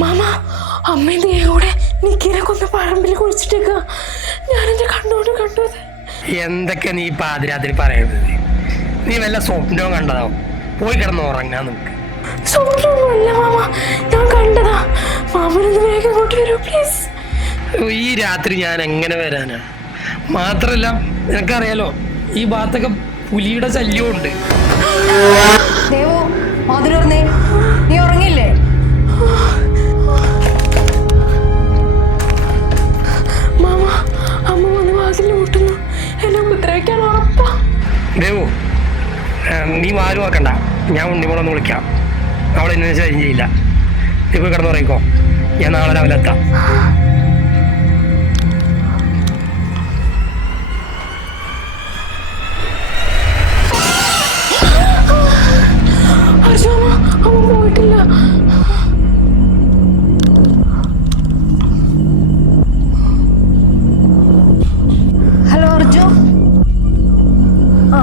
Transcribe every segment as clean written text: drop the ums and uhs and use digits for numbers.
Mama അമ്മയും ദേവൂടെ നിക്കിനെ കൊന്ന പറമ്പിൽ കുഴിച്ചിട്ടേക്ക. ഞാനെന്റെ കണ്ടോണ്ട് കണ്ടത്. എന്തൊക്കെ നീ പാതിരാത്രി പറയുന്നത്? നീ വല്ല സ്വപ്നവും കണ്ടതാവും. പോയി കിടന്ന് ഉറങ്ങാൻ നമുക്ക്. സ്വപ്നമൊന്നുമല്ല മാമ, ഞാൻ കണ്ടതാ. മാമനൊന്ന് വേഗം ഇങ്ങോട്ട് വരൂ പ്ലീസ്. ഈ രാത്രി ഞാൻ എങ്ങനെ വരാനാ? മാത്രല്ല നിനക്കറിയാലോ ഈ ഭാഗത്തൊക്കെ പുലിയുടെ ശല്യവും ഉണ്ട്. ദേവു, മാധുരേ, നീ ഉറങ്ങില്ലേ? മാമ അമ്മ വന്ന് വാതിൽ മുട്ടുന്നു. എന്നെ ഉപദ്രവിക്കാൻ ഉറപ്പാ. ദേവു, നീ വാല് നോക്കണ്ട. ഞാൻ ഉണ്ണിമോളൊന്ന് വിളിക്കാം. അവളെന്നെ ശല്യം ചെയ്യില്ല. നീ പോയി കിടന്നുറങ്ങിക്കോ. ഞാൻ നാളെ രാവിലെ എത്താം. അമ്മ പോയിട്ടില്ല. ഹലോ അർജു. ആ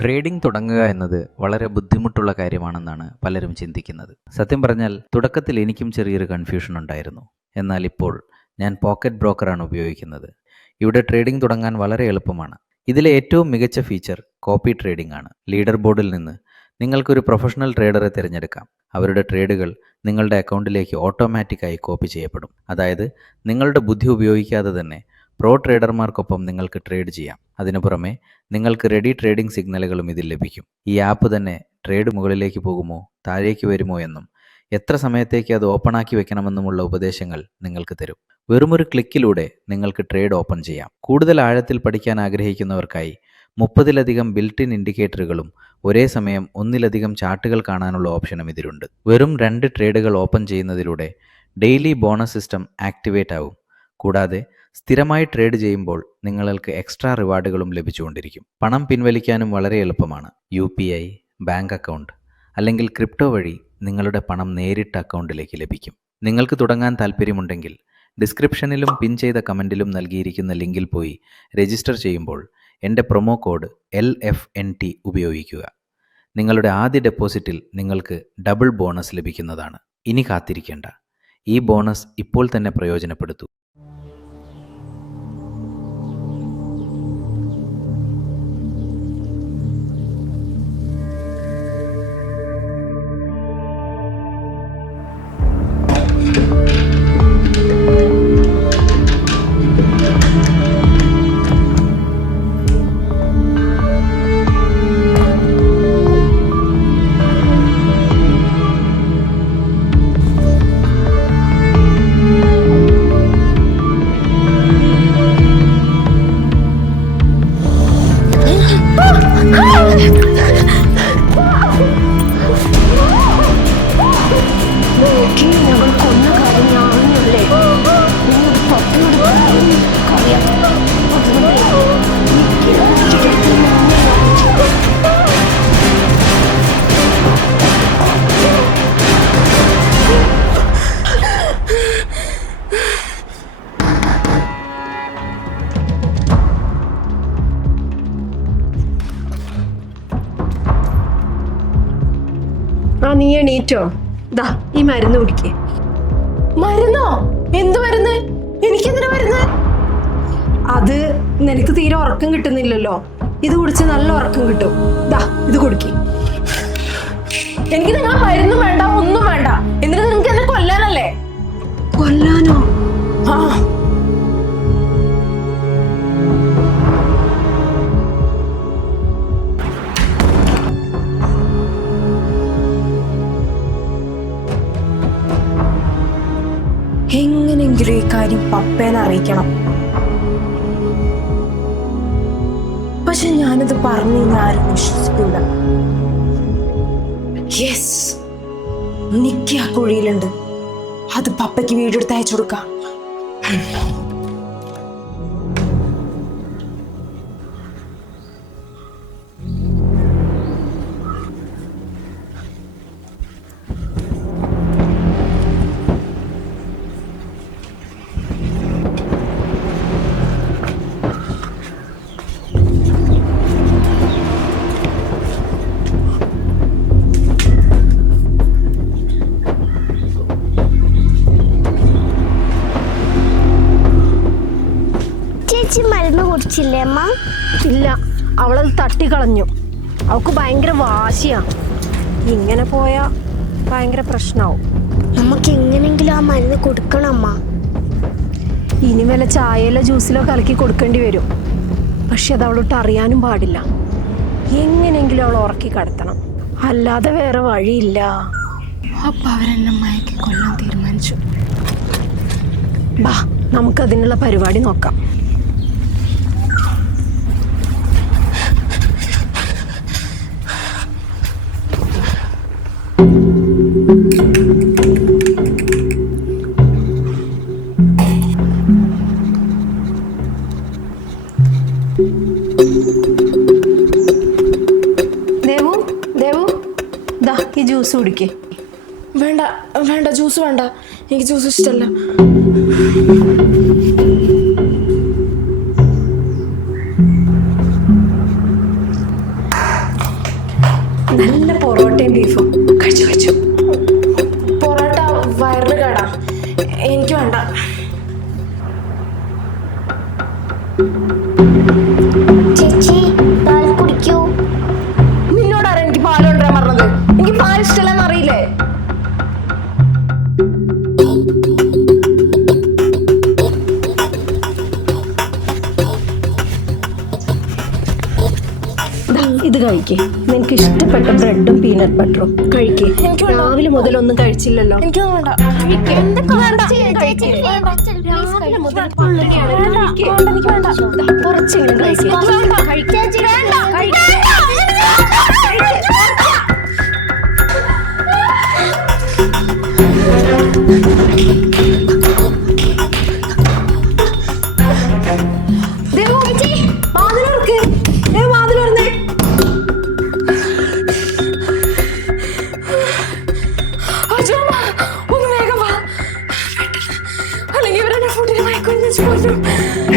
ട്രേഡിംഗ് തുടങ്ങുക എന്നത് വളരെ ബുദ്ധിമുട്ടുള്ള കാര്യമാണെന്നാണ് പലരും ചിന്തിക്കുന്നത്. സത്യം പറഞ്ഞാൽ തുടക്കത്തിൽ എനിക്കും ചെറിയൊരു കൺഫ്യൂഷൻ ഉണ്ടായിരുന്നു. എന്നാൽ ഇപ്പോൾ ഞാൻ പോക്കറ്റ് ബ്രോക്കറാണ് ഉപയോഗിക്കുന്നത്. ഇവിടെ ട്രേഡിംഗ് തുടങ്ങാൻ വളരെ എളുപ്പമാണ്. ഇതിലെ ഏറ്റവും മികച്ച ഫീച്ചർ കോപ്പി ട്രേഡിംഗ് ആണ്. ലീഡർ ബോർഡിൽ നിന്ന് നിങ്ങൾക്കൊരു പ്രൊഫഷണൽ ട്രേഡറെ തിരഞ്ഞെടുക്കാം. അവരുടെ ട്രേഡുകൾ നിങ്ങളുടെ അക്കൗണ്ടിലേക്ക് ഓട്ടോമാറ്റിക്കായി കോപ്പി ചെയ്യപ്പെടും. അതായത് നിങ്ങളുടെ ബുദ്ധി ഉപയോഗിക്കാതെ തന്നെ പ്രോ ട്രേഡർമാർക്കൊപ്പം നിങ്ങൾക്ക് ട്രേഡ് ചെയ്യാം. അതിനു പുറമെ നിങ്ങൾക്ക് റെഡി ട്രേഡിംഗ് സിഗ്നലുകളും ഇതിൽ ലഭിക്കും. ഈ ആപ്പ് തന്നെ ട്രേഡ് മുകളിലേക്ക് പോകുമോ താഴേക്ക് വരുമോ എന്നും എത്ര സമയത്തേക്ക് അത് ഓപ്പണാക്കി വെക്കണമെന്നുമുള്ള ഉപദേശങ്ങൾ നിങ്ങൾക്ക് തരും. വെറുമൊരു ക്ലിക്കിലൂടെ നിങ്ങൾക്ക് ട്രേഡ് ഓപ്പൺ ചെയ്യാം. കൂടുതൽ ആഴത്തിൽ പഠിക്കാൻ ആഗ്രഹിക്കുന്നവർക്കായി 30-ലധികം ബിൽറ്റ് ഇൻ ഇൻഡിക്കേറ്ററുകളും ഒരേ സമയം 1-ലധികം ചാർട്ടുകൾ കാണാനുള്ള ഓപ്ഷനും ഇതിലുണ്ട്. വെറും 2 ട്രേഡുകൾ ഓപ്പൺ ചെയ്യുന്നതിലൂടെ ഡെയിലി ബോണസ് സിസ്റ്റം ആക്ടിവേറ്റ് ആവും. കൂടാതെ സ്ഥിരമായി ട്രേഡ് ചെയ്യുമ്പോൾ നിങ്ങൾക്ക് എക്സ്ട്രാ റിവാർഡുകളും ലഭിച്ചുകൊണ്ടിരിക്കും. പണം പിൻവലിക്കാനും വളരെ എളുപ്പമാണ്. UPI, ബാങ്ക് അക്കൗണ്ട് അല്ലെങ്കിൽ ക്രിപ്റ്റോ വഴി നിങ്ങളുടെ പണം നേരിട്ട് അക്കൗണ്ടിലേക്ക് ലഭിക്കും. നിങ്ങൾക്ക് തുടങ്ങാൻ താൽപ്പര്യമുണ്ടെങ്കിൽ ഡിസ്ക്രിപ്ഷനിലും പിൻ ചെയ്ത കമൻറ്റിലും നൽകിയിരിക്കുന്ന ലിങ്കിൽ പോയി രജിസ്റ്റർ ചെയ്യുമ്പോൾ എൻ്റെ പ്രൊമോ കോഡ് LFNT ഉപയോഗിക്കുക. നിങ്ങളുടെ ആദ്യ ഡെപ്പോസിറ്റിൽ നിങ്ങൾക്ക് ഡബിൾ ബോണസ് ലഭിക്കുന്നതാണ്. ഇനി കാത്തിരിക്കേണ്ട, ഈ ബോണസ് ഇപ്പോൾ തന്നെ പ്രയോജനപ്പെടുത്തൂ. നീ എണീറ്റോ? ദാ ഈ മരുന്ന് കുടിക്കേ. മരുന്നോ? എന്ത് മരുന്ന്? എനിക്കെന്തിനാ മരുന്ന്? അത് നിനക്ക് തീരെ ഉറക്കം കിട്ടുന്നില്ലല്ലോ. ഇത് കുടിച്ച് നല്ല ഉറക്കം കിട്ടും. ദാ ഇത് കുടിക്കേ. എനിക്ക് നിങ്ങൾ മരുന്നും വേണ്ട, ഒന്നും വേണ്ട. എന്നിട്ട് നിങ്ങൾക്ക് എന്നെ കൊല്ലാനല്ലേ? കൊല്ലാനോ? ആ, എങ്ങനെങ്കിലും ഈ കാര്യം പപ്പേനെ അറിയിക്കണം. പക്ഷെ ഞാനിത് പറഞ്ഞു ആരും വിശ്വസിക്കൂല. യെസ്, നിക്ക് ആ കുഴിയിലുണ്ട്. അത് പപ്പയ്ക്ക് വീഡിയോ എടുത്ത് അയച്ചു കൊടുക്കാം. ചേച്ചി മരുന്ന് കുടിച്ചില്ലേ അമ്മ? ഇല്ല, അവളത് തട്ടിക്കളഞ്ഞു. അവൾക്ക് ഭയങ്കര വാശിയാ. ഇങ്ങനെ പോയാ ഭയങ്കര പ്രശ്നമാവും. നമുക്ക് എങ്ങനെങ്കിലും ആ മരുന്ന് കൊടുക്കണം അമ്മ. ഇനി വല്ല ചായയിലോ ജ്യൂസിലോ കലക്കി കൊടുക്കേണ്ടി വരും. പക്ഷെ അത് അവളോട്ട് അറിയാനും പാടില്ല. എങ്ങനെയെങ്കിലും അവൾ ഉറക്കി കടത്തണം, അല്ലാതെ വേറെ വഴിയില്ല. അപ്പൊ അവരെന്നെ മയക്കി കൊല്ലാൻ തീരുമാനിച്ചു. ബാ, നമുക്കതിനുള്ള പരിപാടി നോക്കാം. ദേവു, ദേവു, ദാ ഈ ജ്യൂസ് കുടിക്കേ. വേണ്ട വേണ്ട, ജ്യൂസ് വേണ്ട, എനിക്ക് ജ്യൂസ് ഇഷ്ടമല്ല. നല്ല പൊറോട്ടയും ബീഫും കഴിച്ചു കഴിച്ചു. പൊറോട്ട വയറിന് കേടാ, എനിക്ക് വേണ്ട. ചേച്ചി പാൽ കുടിക്കൂ. നിന്നോടാരാ എനിക്ക് പാൽ കൊണ്ടുവരാൻ പറഞ്ഞത്? എനിക്ക് പാൽ ഇഷ്ടമല്ലെന്ന് അറിയില്ലേ? ഇത് കഴിക്കേ. നിനക്ക് ഇഷ്ടപ്പെട്ട ബ്രെഡും പീനട്ട് ബട്ടറും കഴിക്കേ. എനിക്ക് വേണ്ട. രാവിലെ മുതൽ ഒന്നും കഴിച്ചില്ലല്ലോ. എനിക്ക് വേണ്ട. രാവിലെ മുതൽ പട്ടിണിയാണ്. കഴിക്ക്. എനിക്ക് വേണ്ട. കുറച്ചെങ്കിലും കഴിക്കേ.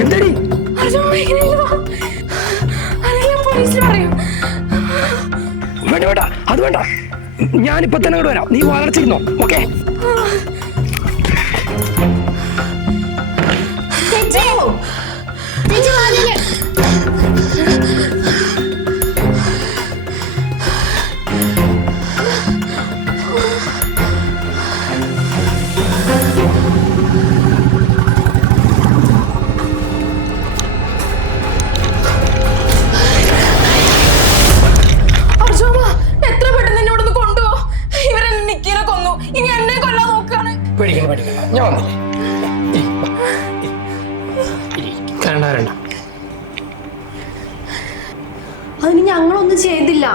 എന്തടി? വേണ്ട വേണ്ട, അത് വേണ്ട. ഞാനിപ്പോ തന്നെ അങ്ങോട്ട് വരാം. നീ വളർച്ചിരുന്നോ? ഓക്കെ. പേടിക്കണ്ട പേടിക്കണ്ട, ഞാൻ വന്നില്ലേ. കരണ്ട. അതിന് ഞങ്ങളൊന്നും ചെയ്തില്ല.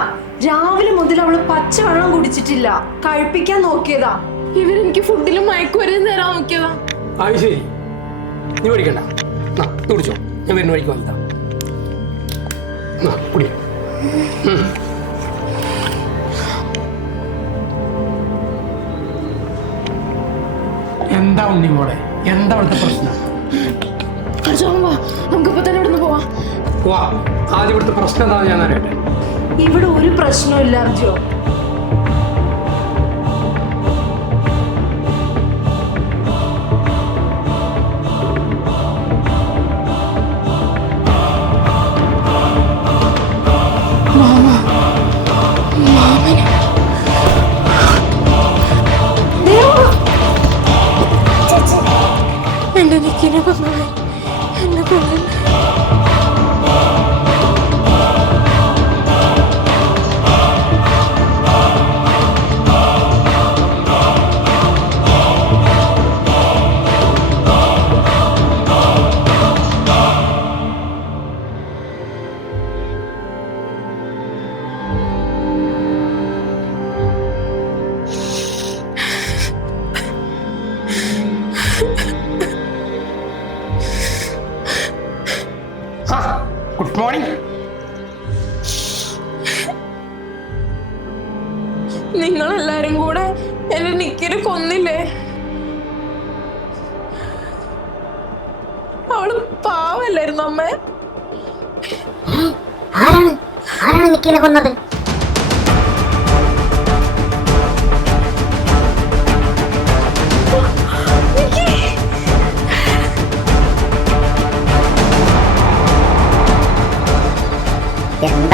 രാവിലെ മുതൽ അവള് പച്ചവെള്ളം കുടിച്ചിട്ടില്ല. കഴിപ്പിക്കാൻ നോക്കിയതാ. ഇവരെനിക്ക് ഫുഡിലും മയക്കുമരുന്ന് തരാൻ നോക്കിയതാ. അത് ശരി, നീ പേടിക്കണ്ട. കുടിച്ചോ, ഞാൻ വരുന്ന വഴിക്ക് വന്നതാ. കുടി. എന്താ ഉണ്ണി മോളെ, എന്താ അവിടുത്തെ പ്രശ്നം? നമുക്കിപ്പോ തന്നെ ഇവിടുന്ന് പോവാം. ആദ്യം ഇവിടുത്തെ പ്രശ്നം എന്താണെന്ന് ഞാൻ അറിയട്ടെ. ഇവിടെ ഒരു പ്രശ്നവും ഇല്ല അർജോ. എന്റെ നിക്കിനെ കൊന്നുപോയി, എന്നെ കൊല്ലം. Good morning. നിങ്ങളെല്ലാരും കൂടെ എന്റെ നിക്കിനെ കൊന്നില്ലേ? അവള് പാവല്ലായിരുന്നു അമ്മേ. ആരാണ് നിക്കിനെ കൊന്നത്?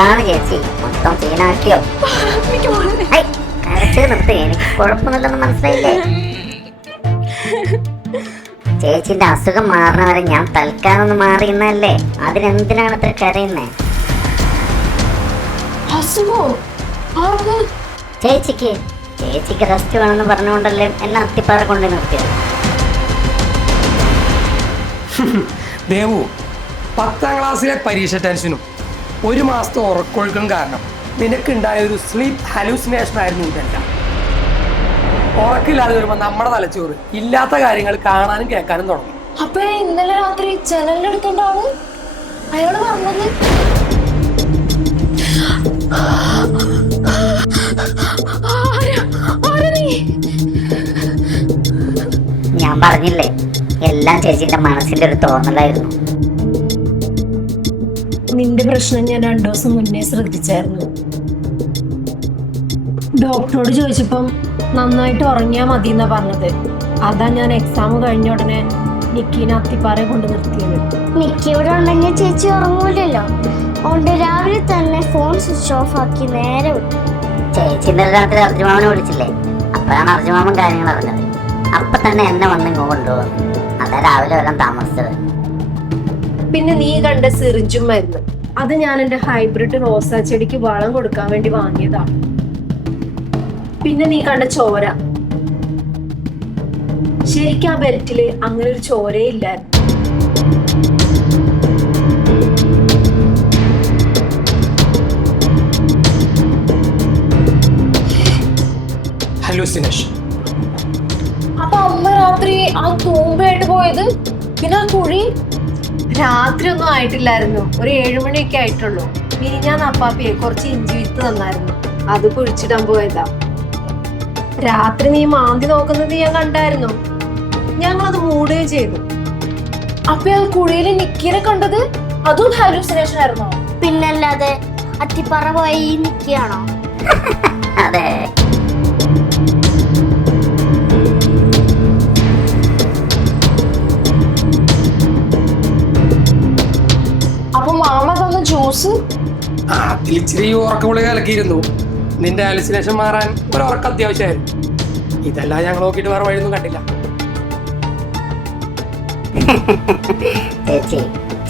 എന്താണ് ചേച്ചി, മൊത്തം സീനാക്കിയോ? ഹൈ, കരച്ചിൽ നിർത്തി, എനിക്ക് കുഴപ്പമൊന്നുമില്ലെന്ന് മനസ്സിലായില്ലേ? ചേച്ചിന്റെ അസുഖം മാറണവരെ ഞാൻ തൽക്കാലം ഒന്ന് മാറിയെന്നല്ലേ, അതിനെന്തിനാണ് ഇത്ര കരയുന്നേ? അസുഖോ? ആർക്ക്? ചേച്ചിക്ക് റെസ്റ്റ് വേണമെന്ന് പറഞ്ഞുകൊണ്ടല്ലേ എന്നെ അത്തിപ്പാറ കൊണ്ട് നിർത്തിയത്. ദേവു, 10ാം ക്ലാസ്സിലെ പരീക്ഷ ടെൻഷനും 1 മാസത്തെ ഉറക്കൊഴുക്കും കാരണം നിനക്കുണ്ടായ ഒരു സ്ലീപ്പ് ഹലൂസിനേഷൻ ആയിരുന്നു ഇതെല്ലാം. ഉറക്കില്ലാതെ വരുമ്പോൾ നമ്മുടെ തലച്ചോറ് ഇല്ലാത്ത കാര്യങ്ങൾ കാണാനും കേൾക്കാനും തുടങ്ങും. അപ്പൊ ഇന്നലെ രാത്രി ജനലിലെടുക്കേണ്ട ആള് അയാള് പറഞ്ഞത് ഞാൻ പറഞ്ഞില്ലേ, എല്ലാം ചേച്ചിന്റെ മനസ്സിന്റെ ഒരു തോന്നലായിരുന്നു. നിന്റെ പ്രശ്നം ഞാൻ 2 ദിവസം മുന്നേ ശ്രദ്ധിച്ചായിരുന്നു. ഡോക്ടറോട് ചോദിച്ചപ്പം നന്നായിട്ട് ഉറങ്ങിയാൽ മതി എന്നാ പറഞ്ഞത്. അതാ ഞാൻ എക്സാം കഴിഞ്ഞ ഉടനെ നിക്കീനെ അത്തിപ്പാറയെ കൊണ്ട് നിർത്തിയത്. നിക്കി ഇവിടെ ഉണ്ടെങ്കിൽ ചേച്ചി ഉറങ്ങൂലല്ലോ. അതുകൊണ്ട് രാവിലെ തന്നെ ഫോൺ സ്വിച്ച് ഓഫ് ആക്കി നേരെ വിട്ടു. ചേച്ചി ഇന്നലെ രാത്രി അർജുമാമനെ വിളിച്ചില്ലേ, അപ്പോഴാണ് അർജുമാമൻ കാര്യങ്ങൾ അറിഞ്ഞത്. അപ്പൊ തന്നെ എന്നെ വന്ന് ഇങ്ങോ കൊണ്ടുപോകുന്നു. അതാ രാവിലെ വരാൻ താമസിച്ചത്. പിന്നെ നീ കണ്ട സിറിഞ്ചും മരുന്ന്, അത് ഞാൻ എൻ്റെ ഹൈബ്രിഡ് റോസാ ചെടിക്ക് വളം കൊടുക്കാൻ വേണ്ടി വാങ്ങിയതാണ്. പിന്നെ നീ കണ്ട ചോര, ശരിക്കും ആ ബെൽറ്റില് അങ്ങനെ ഒരു ചോരേ ഇല്ലായിരുന്നു. ഹലൂസിനേഷൻ. അപ്പൊ അമ്മ രാത്രി ആ തൂമ്പയായിട്ട് പോയത്, പിന്നെ ആ കുഴി? രാത്രി ഒന്നും ആയിട്ടില്ലായിരുന്നു, ഒരു 7 മണിയൊക്കെ ആയിട്ടുള്ളൂ. ഞാൻ അപ്പാപ്പിയെ കുറച്ച് ഇഞ്ചി വിത്ത് തന്നായിരുന്നു, അത് കുഴിച്ചിടാൻ പോയതാ. രാത്രി നീ മാന്തി നോക്കുന്നത് ഞാൻ കണ്ടായിരുന്നു. ഞങ്ങളത് മൂടുകയും ചെയ്തു. അപ്പൊ ആ കുഴിയില് നിക്കിനെ കണ്ടത് അതും ഹാലൂസിനേഷൻ ആയിരുന്നോ? പിന്നല്ലാതെ അത്തിപ്പറ പോയ ഈ നിക്കിയാണോ? അതെ. അപ്പൊ മാമ തന്ന ജ്യൂസ്? അതിൽ ഇച്ചിരി ഉറക്കമുള്ള കലക്കിയിരുന്നു. നിന്റെ ഹാലുസിനേഷൻ മാറാൻ ഒരു ഉറക്കം അത്യാവശ്യമായിരുന്നു. ഇതെല്ലാം ഞങ്ങൾ നോക്കിയിട്ട് വേറെ വഴിയൊന്നും കണ്ടില്ല.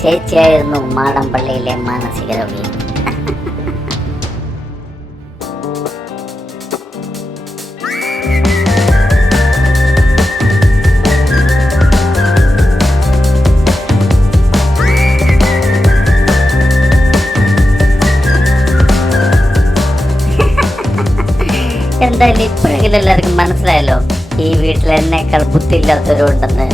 ചേച്ചിയായിരുന്നു മാടമ്പള്ളിയിലെ മാനസിക രോഗി. എന്തായാലും ഇപ്പോഴെങ്കിലും എല്ലാവർക്കും മനസ്സിലായല്ലോ ഈ വീട്ടിൽ എന്നേക്കാൾ ബുദ്ധിയില്ലാത്തവരുണ്ടെന്ന്.